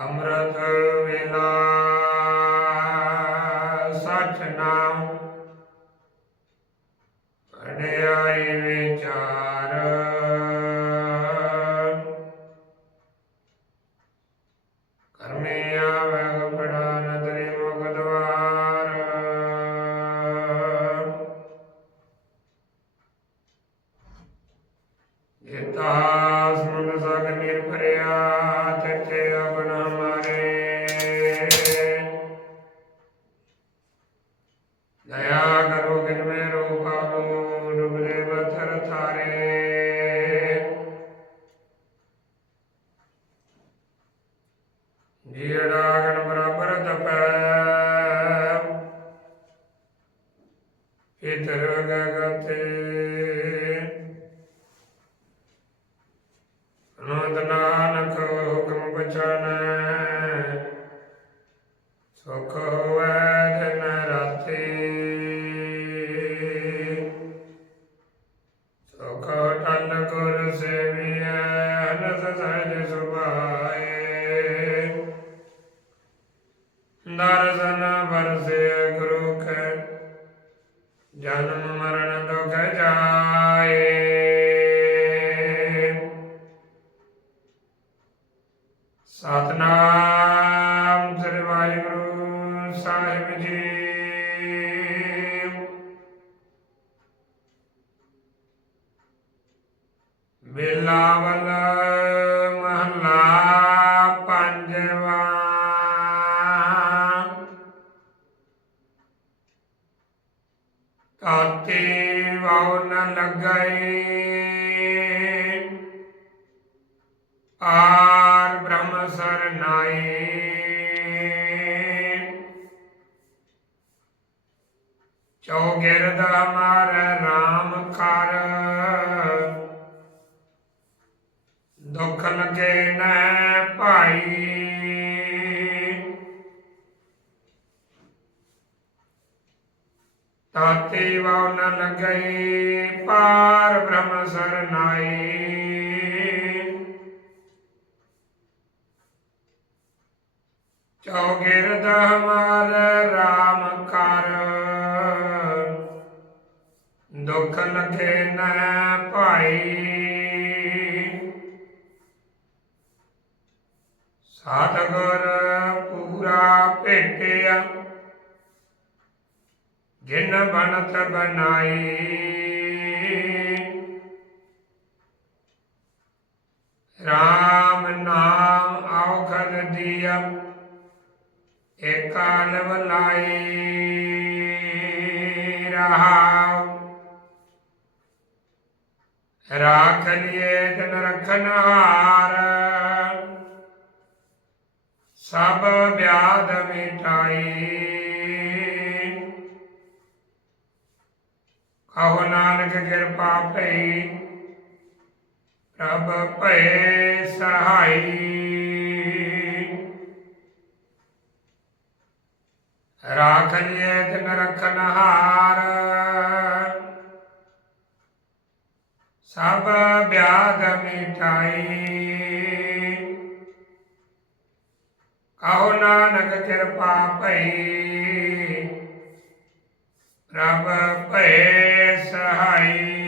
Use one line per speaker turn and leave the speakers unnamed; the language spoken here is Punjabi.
ਅੰਮ੍ਰਿਤ ਵੇਲਾ ਸਚ ਨਾਮ ਪੜਿਆਈ ਵਿਚਾਰ। ਕਰਮੇ ਆਵੇ ਕਪੜਾ ਨਦਰੀ ਮੁਖ ਦਵਾਰ। ਇਤਿਹਾਸ ਬਚਾਨੈ ਸੁਖ ਹੋਵੈ ਦਿਨ ਰਾਤੀ। ਸੁਖ ਟਲ ਗੁਰ ਸੇਵੀਐ ਅਨਸ ਸਹਿਜ ਸੁਭਾਏ। ਦਰਸ਼ਨ ਵਰਸੇ ਗੁਰੂ ਕੈ, ਜਨਮ ਸਤਨਾਮ ਸ੍ਰੀ ਵਾਹਿਗੁਰੂ ਸਾਹਿਬ ਜੀ। ਬਿਲਾਵਲ ਮਹਲਾ ਪੰਜਵਾ। ਤਾਤੇ ਵਾਉ ਨ ਲਗਾਈ। ਆਰ ਬ੍ਰਹਮ ਚੌਗਿਰਦ ਹਮਾਰ RAM ਕਰ। ਦੁੱਖ ਲਗੇ ਨ ਭਾਈ। ਤਾਤੇ ਵਾਉ ਨ ਲਗਈ ਪਾਰ ਬ੍ਰਹਮ ਸਰਨਾਈ ਚੌਗਿਰਦ ਹਮਾਰ RAM ਕਰ। ਦੁਖ ਲਖੇ ਨ ਭਾਈ। ਸਤਿਗੁਰ ਪੂਰਾ ਭੇਟਿਆ ਜਿਨ ਬਣਤ ਬਣਾਈ ਏਕਾਲ ਬਲਾਈ ਰਹਾਉ ਰਾਖ ਲਿਏ ਤਨ ਰਖਨ ਹਾਰ ਸਭ ਵਿਆਦ ਮਿਟਾਈ ਕਹੋ ਨਾਨਕ ਕਿਰਪਾ ਭਈ ਪ੍ਰਭ ਭਏ ਸਹਾਈ ਰਾਖ ਲਿਏ ਤਨ ਰਖਨ ਹਾਰ ਸਭ ਵਿਆਦ ਮਿਟਾਈ। ਕਹੋ ਨਾਨਕ ਕਿਰਪਾ ਭਈ। ਪ੍ਰਭ ਭਏ ਸਹਾਈ।